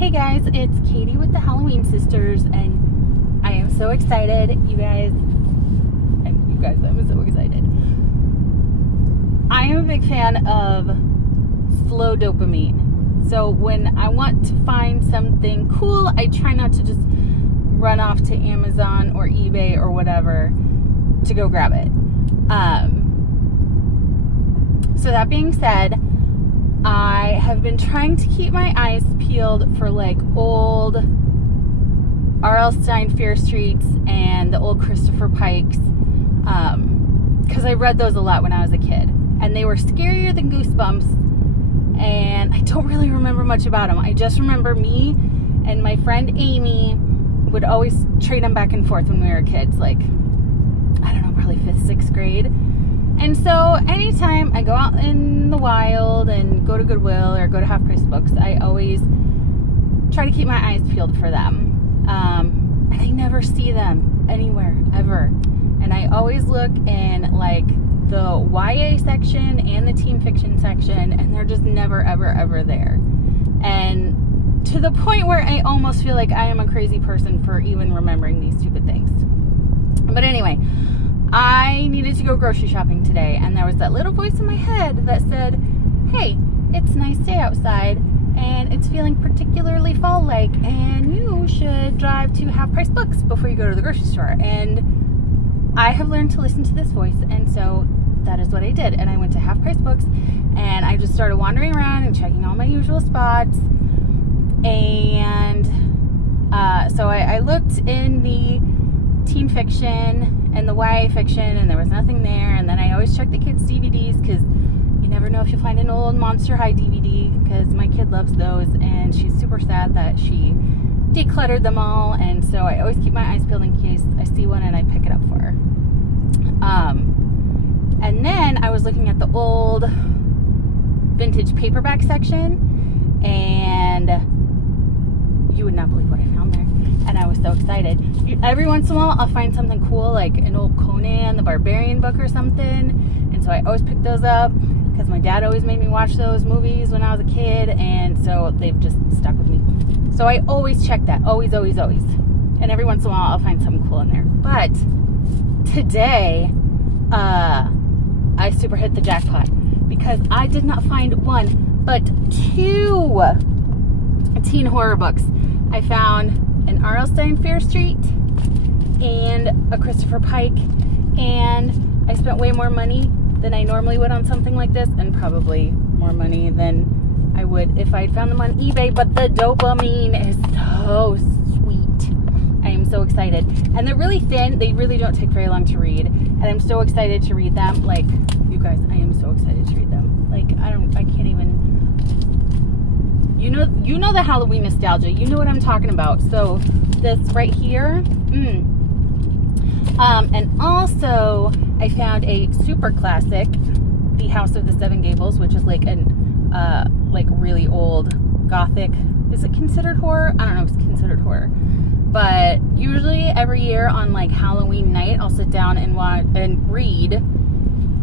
Hey guys, it's Katie with the Halloween Sisters, and I am so excited, I'm so excited. I am a big fan of slow dopamine. So when I want to find something cool, I try not to just run off to Amazon or eBay or whatever to go grab it. So that being said, I have been trying to keep my eyes peeled for like old R.L. Stine Fear Streets and the old Christopher Pikes, because I read those a lot when I was a kid, and they were scarier than Goosebumps, and I don't really remember much about them. I just remember me and my friend Amy would always trade them back and forth when we were kids, like, I don't know, probably 5th, 6th grade. And so anytime I go out in the wild and go to Goodwill or go to Half Price Books, I always try to keep my eyes peeled for them. And I never see them anywhere, ever. And I always look in like the YA section and the teen fiction section, and they're just never, ever, ever there. And to the point where I almost feel like I am a crazy person for even remembering these stupid things. But anyway, I needed to go grocery shopping today, and there was that little voice in my head that said, hey, it's a nice day outside, and it's feeling particularly fall-like, and you should drive to Half Price Books before you go to the grocery store. And I have learned to listen to this voice, and so that is what I did. And I went to Half Price Books, and I just started wandering around and checking all my usual spots. And so I looked in the teen fiction and the YA fiction, and there was nothing there. And then I always check the kids' DVDs, because you never know if you'll find an old Monster High DVD, because my kid loves those, and she's super sad that she decluttered them all. And so I always keep my eyes peeled in case I see one and I pick it up for her. And then I was looking at the old vintage paperback section, and you would not believe what I found there. And I was so excited. Every once in a while, I'll find something cool, like an old Conan the Barbarian book or something. And so I always pick those up, because my dad always made me watch those movies when I was a kid. And so they've just stuck with me. So I always check that. Always, always, always. And every once in a while, I'll find something cool in there. But today, I super hit the jackpot, because I did not find one, but 2 teen horror books. I found an R.L. Stine Fear Street and a Christopher Pike, and I spent way more money than I normally would on something like this, and probably more money than I would if I'd found them on eBay. But the dopamine is so sweet. I am so excited. And they're really thin. They really don't take very long to read, and I'm so excited to read them. Like, you guys, I am so excited to read them. Like, I can't even. You know the Halloween nostalgia. You know what I'm talking about. So this right here. And also I found a super classic, The House of the Seven Gables, which is like an like really old gothic. Is it considered horror? I don't know if it's considered horror. But usually every year on like Halloween night, I'll sit down and read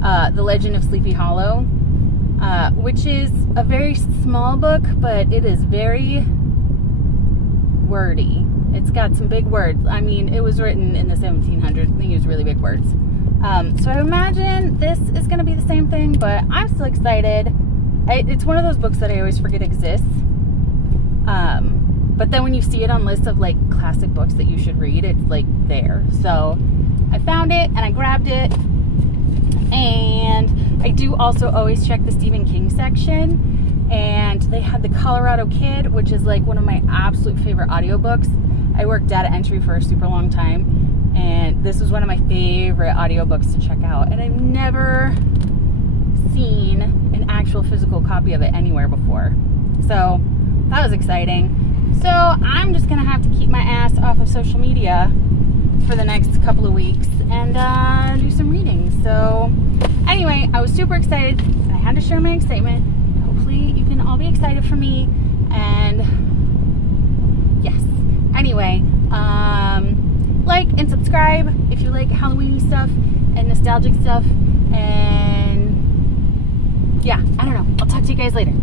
The Legend of Sleepy Hollow. Which is a very small book, but it is very wordy. It's got some big words. I mean, it was written in the 1700s. They used really big words. So I imagine this is going to be the same thing, but I'm still excited. It's one of those books that I always forget exists. But then when you see it on lists of like classic books that you should read, it's like there. So I found it and I grabbed it. And I do also always check the Stephen King section, and they had The Colorado Kid, which is like one of my absolute favorite audiobooks. I worked data entry for a super long time, and this was one of my favorite audiobooks to check out, and I've never seen an actual physical copy of it anywhere before. So that was exciting. So I'm just gonna have to keep my ass off of social media for the next couple of weeks and do some reading. So anyway, I was super excited. I had to share my excitement. Hopefully you can all be excited for me. And yes, anyway, like and subscribe if you like Halloweeny stuff and nostalgic stuff. And yeah, I don't know, I'll talk to you guys later.